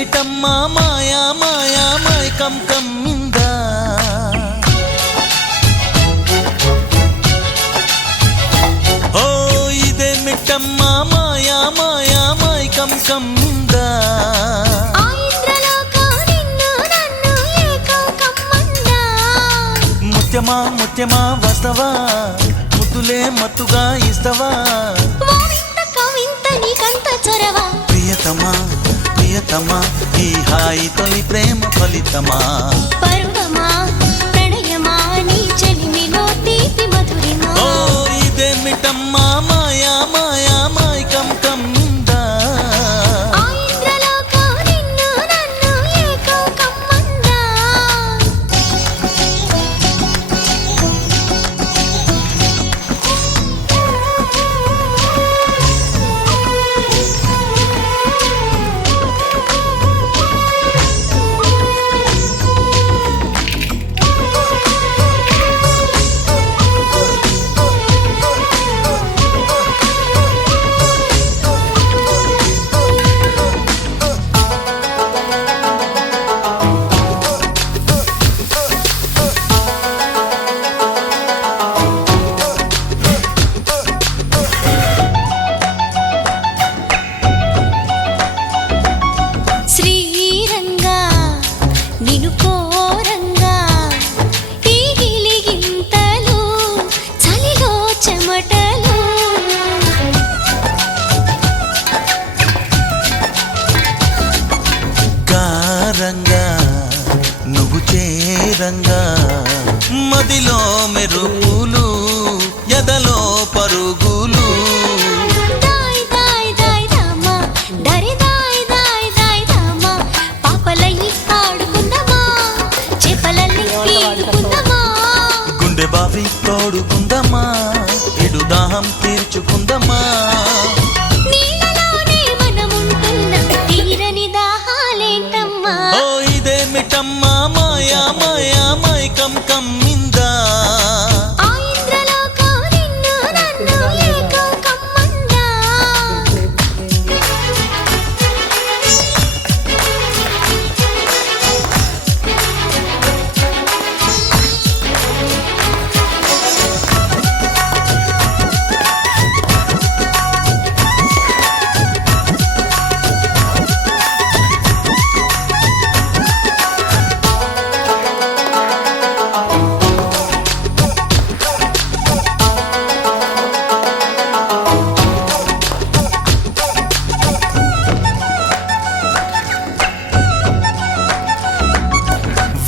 ఇదేమిటమ్మా మాయా మాయా మైకం కమ్మిందా ఓ ఇదేమిటమ్మా మాయా మాయా మైకం కమ్మిందా ముత్యమా ముత్యమా వస్తవా ముద్దులే మత్తుగా ఇస్తవా ప్రియతమా ప్రియతమా ఈ హాయి తొలి ప్రేమ ఫలితమా పరువమా ప్రణయమా నీ చెలిమిలో తీపి మధురిమా ఓ ఇదేమిటమ్మా మాయా మాయా మైకం కమ్మిందా ఆ ఇంద్రలోకం నిన్ను నన్ను ఏకం కమ్మందా శ్రీరంగా నిను కోరంగా ఈ గిలిగింతలు చలిలో చెమటలు కారంగా నువ్వు చేరంగా మదిలో మెరుపులు ఎదలో పరుగులు దాయ్ దాయ్ దాయ్ దామా దరి దాయ్ దాయ్ దాయ్ దామా పాపలయ్యి ఆడుకుందామా చేపలల్లి ఈదుకుందామా గుండె బావి తోడుకుందమ్మా ఎడు దాహం తీర్చుకుందమ్మా నీళ్ళలోనే మనముంటున్న తీరని దాహాలేంటమ్మా ఓ ఇదేమిటమ్మా మాయా మాయా మైకం కమ్మిందా ఆ ఇంద్రలోకం నిన్ను నన్ను ఏకం కమ్మందా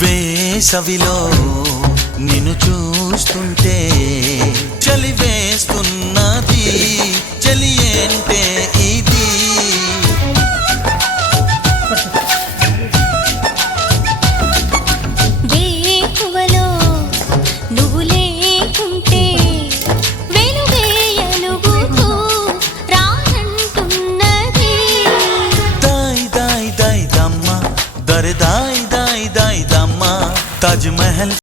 వేసవిలో నిన్ను చూస్తుంటే చలి వేస్తున్నది చలి ఏంటే ఇది వేకువలో నువ్వు లేకుంటే వెలుగేయలుగుతూ రానంటున్నది దాయ్ దాయ్ దాయ్ దమ్మ దరే దాయ్ దాయ్ దాయ్ దమ్మ తాజ్ మహల్